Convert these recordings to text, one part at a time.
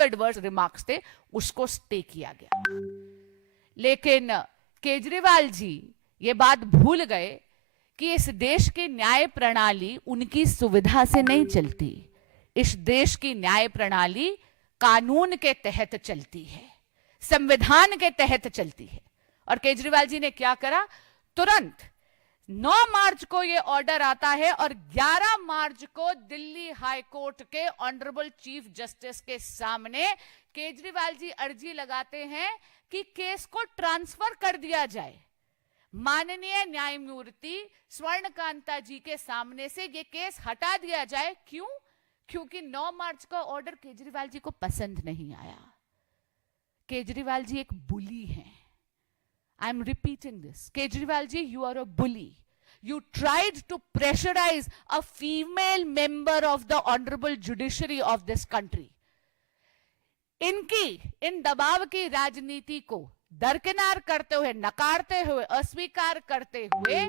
Adverse remarks थे उसको stay किया गया। लेकिन केजरीवाल जी ये बात भूल गए कि इस देश की न्याय प्रणाली उनकी सुविधा से नहीं चलती। इस देश की न्याय प्रणाली कानून के तहत चलती है, संविधान के तहत चलती है। और केजरीवाल जी ने क्या करा, तुरंत 9 मार्च को यह ऑर्डर आता है और 11 मार्च को दिल्ली हाई कोर्ट के ऑनरेबल चीफ जस्टिस के सामने केजरीवाल जी अर्जी लगाते हैं कि केस को ट्रांसफर कर दिया जाए, माननीय न्यायमूर्ति स्वर्णकांता जी के सामने से यह केस हटा दिया जाए। क्यों? क्योंकि 9 मार्च का ऑर्डर केजरीवाल जी को पसंद नहीं आया। केजरीवाल जी एक बुली हैं। I am repeating this, Kejriwal ji, you are a bully. You tried to pressurize a female member of the honorable judiciary of this country. इन दबाव की राजनीति को दरकिनार करते हुए, नकारते हुए, अस्वीकार करते हुए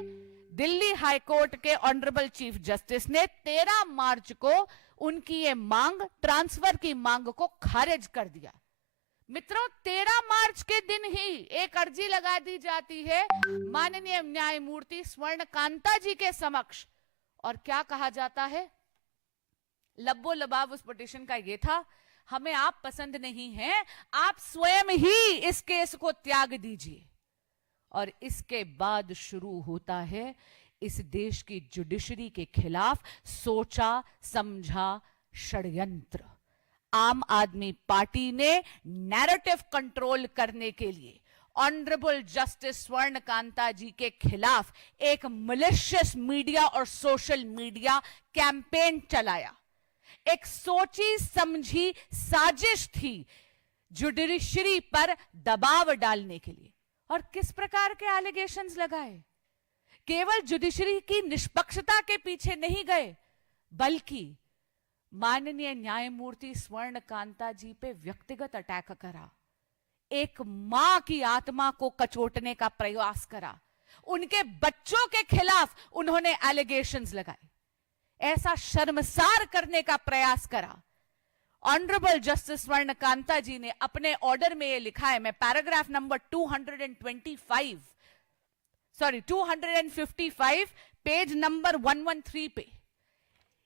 दिल्ली हाई कोर्ट के ऑनरेबल चीफ जस्टिस ने 13 मार्च को उनकी ये मांग, ट्रांसफर की मांग को खारिज कर दिया। मित्रों, 13 मार्च के दिन ही एक अर्जी लगा दी जाती है माननीय न्यायमूर्ति स्वर्णकांता जी के समक्ष, और क्या कहा जाता है? लब्बो लबाब उस पिटीशन का ये था, हमें आप पसंद नहीं हैं, आप स्वयं ही इस केस को त्याग दीजिए। और इसके बाद शुरू होता है इस देश की जुडिशरी के खिलाफ सोचा समझा षड्यंत्र। आम आदमी पार्टी ने नैरेटिव कंट्रोल करने के लिए ऑनरेबल जस्टिस स्वर्णकांता जी के खिलाफ एक मलिशियस मीडिया और सोशल मीडिया कैंपेन चलाया। एक सोची समझी साजिश थी जुडिशरी पर दबाव डालने के लिए। और किस प्रकार के एलिगेशंस लगाए? केवल जुडिशरी की निष्पक्षता के पीछे नहीं गए, बल्कि माननीय न्यायमूर्ति स्वर्णकांता जी पे व्यक्तिगत अटैक करा, एक मां की आत्मा को कचोटने का प्रयास करा, उनके बच्चों के खिलाफ उन्होंने एलिगेशंस लगाए, ऐसा शर्मसार करने का प्रयास करा। ऑनरेबल जस्टिस स्वर्णकांता जी ने अपने ऑर्डर में यह लिखा है, मैं पैराग्राफ नंबर 255 पेज नंबर 113 पे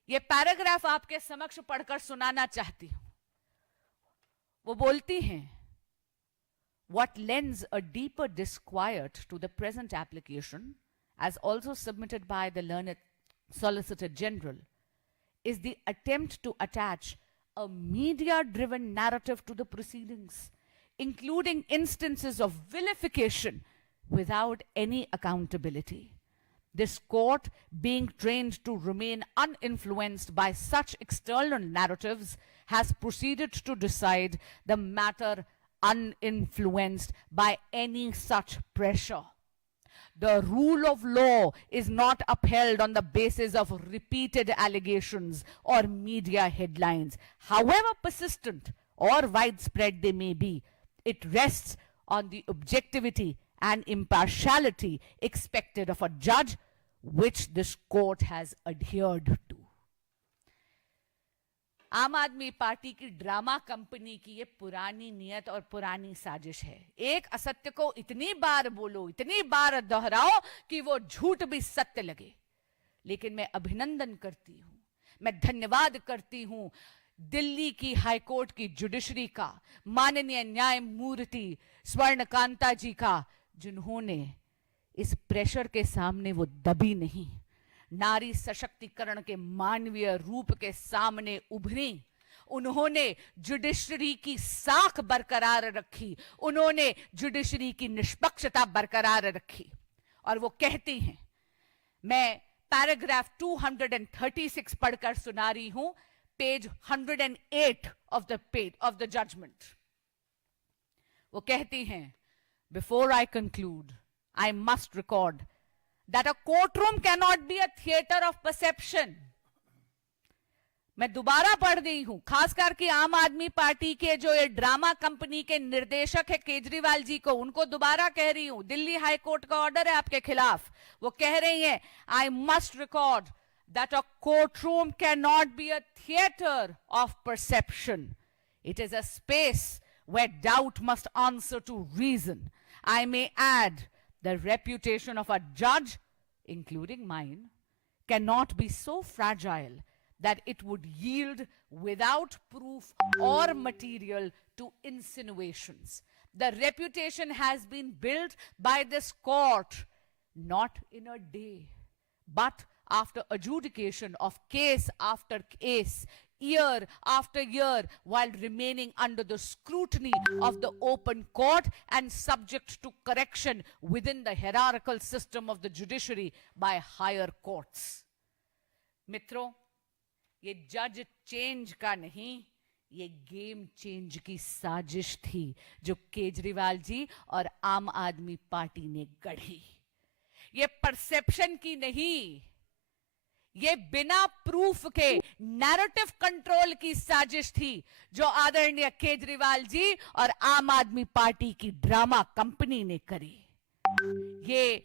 ये पैराग्राफ आपके समक्ष पढ़कर सुनाना चाहती हूं। वो बोलती हैं, what lends a deeper disquiet to the present application, as also submitted by the learned Solicitor General, is the attempt to attach a media-driven narrative to the proceedings, including instances of vilification without any accountability. This court, being trained to remain uninfluenced by such external narratives, has proceeded to decide the matter uninfluenced by any such pressure. The rule of law is not upheld on the basis of repeated allegations or media headlines, however persistent or widespread they may be. It rests on the objectivity and impartiality expected of a judge, which this court has adhered to. आम आदमी party की drama company की ये पुरानी नियत और पुरानी साजिश है। एक असत्य को इतनी बार बोलो, इतनी बार दोहराओ कि वो झूठ भी सत्य लगे। लेकिन मैं अभिनंदन करती हूं, मैं धन्यवाद करती हूं दिल्ली की हाईकोर्ट की जुडिशरी का, माननीय न्यायमूर्ति स्वर्णकांता जी का, जिन्होंने इस प्रेशर के सामने वो दबी नहीं, नारी सशक्तिकरण के मानवीय रूप के सामने उभरी। उन्होंने जुडिशरी की साख बरकरार रखी, उन्होंने जुडिशरी की निष्पक्षता बरकरार रखी। और वो कहती हैं, मैं पैराग्राफ 236 पढ़कर सुना रही हूं, पेज 108 ऑफ द जजमेंट। वो कहती हैं, before I conclude, I must record that a courtroom cannot be a theater of perception. मैं दोबारा पढ़ रही हूं, खासकर कि आम आदमी पार्टी के जो ये ड्रामा कंपनी के निर्देशक है केजरीवाल जी को, उनको दोबारा कह रही हूं, दिल्ली हाई कोर्ट का ऑर्डर है आपके खिलाफ। वो कह रही हैं, I must record that a courtroom cannot be a theater of perception. It is a space where doubt must answer to reason. I may add, the reputation of a judge, including mine, cannot be so fragile that it would yield without proof or material to insinuations. The reputation has been built by this court not in a day, but after adjudication of case after case, year after year, while remaining under the scrutiny of the open court and subject to correction within the hierarchical system of the judiciary by higher courts. मित्रों, ये जज change का नहीं, ये game change की साजिश थी जो केजरीवाल जी और आम आदमी पार्टी ने गढ़ी. ये परसेप्शन की नहीं, ये बिना प्रूफ के नैरेटिव कंट्रोल की साजिश थी जो आदरणीय केजरीवाल जी और आम आदमी पार्टी की ड्रामा कंपनी ने करी. ये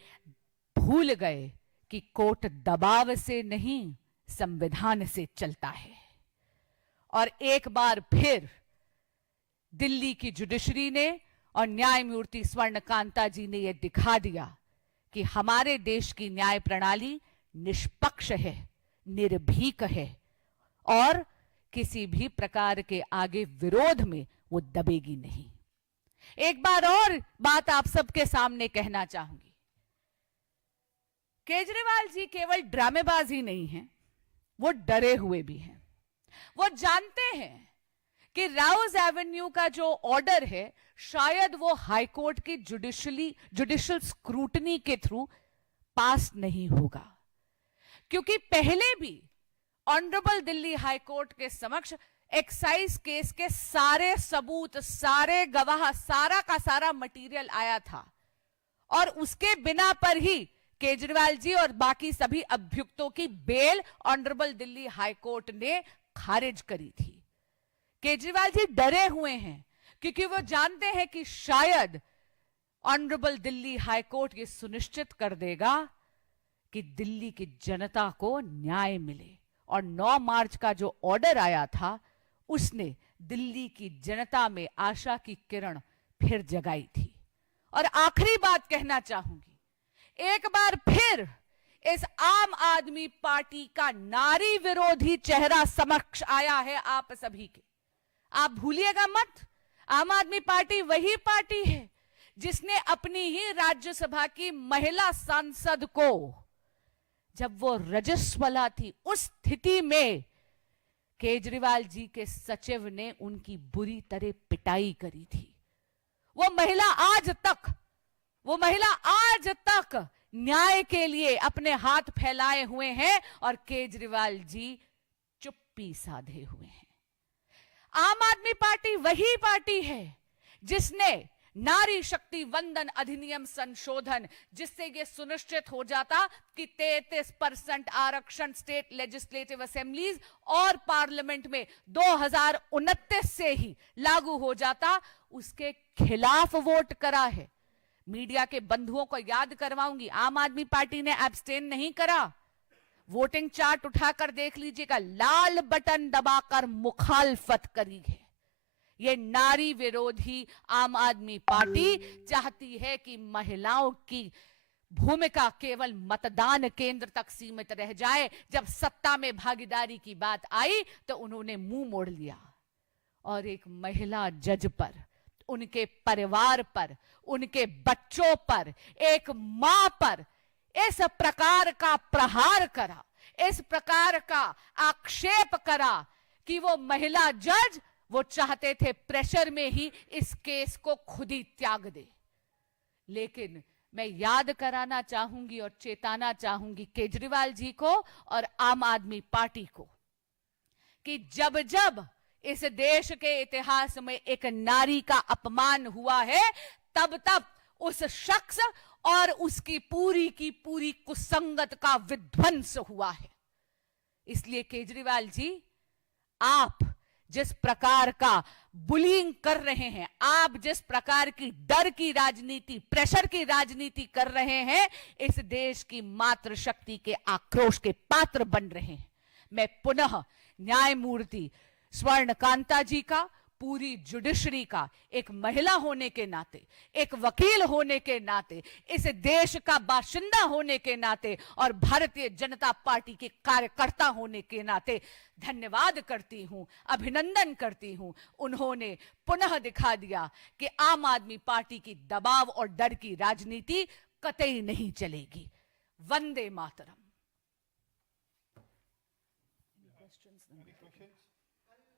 भूल गए कि कोर्ट दबाव से नहीं, संविधान से चलता है. और एक बार फिर दिल्ली की जुडिशरी ने और न्यायमूर्ति स्वर्णकांता जी ने यह दिखा दिया कि हमारे देश की न्याय प्रणाली निष्पक्ष है, निर्भीक है और किसी भी प्रकार के आगे विरोध में वो दबेगी नहीं. एक बार और बात आप सबके सामने कहना चाहूंगी. केजरीवाल जी केवल ड्रामेबाज ही नहीं हैं, वो डरे हुए भी हैं. वो जानते हैं कि राउज एवेन्यू का जो ऑर्डर है शायद वो हाईकोर्ट की जुडिशियल स्क्रूटनी के थ्रू पास नहीं होगा, क्योंकि पहले भी ऑनरेबल दिल्ली हाईकोर्ट के समक्ष एक्साइज केस के सारे सबूत, सारे गवाह, सारा का सारा मटेरियल आया था और उसके बिना पर ही केजरीवाल जी और बाकी सभी अभियुक्तों की बेल ऑनरेबल दिल्ली हाईकोर्ट ने खारिज करी थी. केजरीवाल जी डरे हुए हैं क्योंकि वो जानते हैं कि शायद ऑनरेबल दिल्ली हाईकोर्ट ये सुनिश्चित कर देगा कि दिल्ली की जनता को न्याय मिले. और 9 मार्च का जो ऑर्डर आया था उसने दिल्ली की जनता में आशा की किरण फिर जगाई थी. और आखिरी बात कहना चाहूंगी, एक बार फिर इस आम आदमी पार्टी का नारी विरोधी चेहरा समक्ष आया है आप सभी के. आप भूलिएगा मत, आम आदमी पार्टी वही पार्टी है जिसने अपनी ही राज्यसभा की महिला सांसद को, जब वो रजस्वला थी, उस स्थिति में केजरीवाल जी के सचिव ने उनकी बुरी तरह पिटाई करी थी. वो महिला आज तक न्याय के लिए अपने हाथ फैलाए हुए हैं और केजरीवाल जी चुप्पी साधे हुए हैं. आम आदमी पार्टी वही पार्टी है जिसने नारी शक्ति वंदन अधिनियम संशोधन, जिससे यह सुनिश्चित हो जाता कि 33% आरक्षण स्टेट लेजिस्लेटिव असेंबलीज और पार्लियामेंट में 2029 से ही लागू हो जाता, उसके खिलाफ वोट करा है. मीडिया के बंधुओं को याद करवाऊंगी, आम आदमी पार्टी ने एब्सटेन नहीं करा. वोटिंग चार्ट उठाकर देख लीजिएगा, लाल बटन दबाकर मुखालफत करी है. ये नारी विरोधी आम आदमी पार्टी चाहती है कि महिलाओं की भूमिका केवल मतदान केंद्र तक सीमित रह जाए. जब सत्ता में भागीदारी की बात आई तो उन्होंने मुंह मोड़ लिया और एक महिला जज पर, उनके परिवार पर, उनके बच्चों पर, एक मां पर इस प्रकार का प्रहार करा, इस प्रकार का आक्षेप करा कि वो महिला जज, वो चाहते थे प्रेशर में ही इस केस को खुद ही त्याग दे. लेकिन मैं याद कराना चाहूंगी और चेताना चाहूंगी केजरीवाल जी को और आम आदमी पार्टी को कि जब जब इस देश के इतिहास में एक नारी का अपमान हुआ है, तब तब उस शख्स और उसकी पूरी की पूरी कुसंगत का विध्वंस हुआ है. इसलिए केजरीवाल जी, आप जिस प्रकार का बुलिंग कर रहे हैं, आप जिस प्रकार की डर की राजनीति, प्रेशर की राजनीति कर रहे हैं, इस देश की मातृशक्ति के आक्रोश के पात्र बन रहे हैं. मैं पुनः न्यायमूर्ति स्वर्णकांता जी का, पूरी जुडिशरी का, एक महिला होने के नाते, एक वकील होने के नाते, इस देश का बाशिंदा होने के नाते और भारतीय जनता पार्टी के कार्यकर्ता होने के नाते धन्यवाद करती हूं, अभिनंदन करती हूं। उन्होंने पुनः दिखा दिया कि आम आदमी पार्टी की दबाव और डर की राजनीति कतई नहीं चलेगी। वंदे मातरम।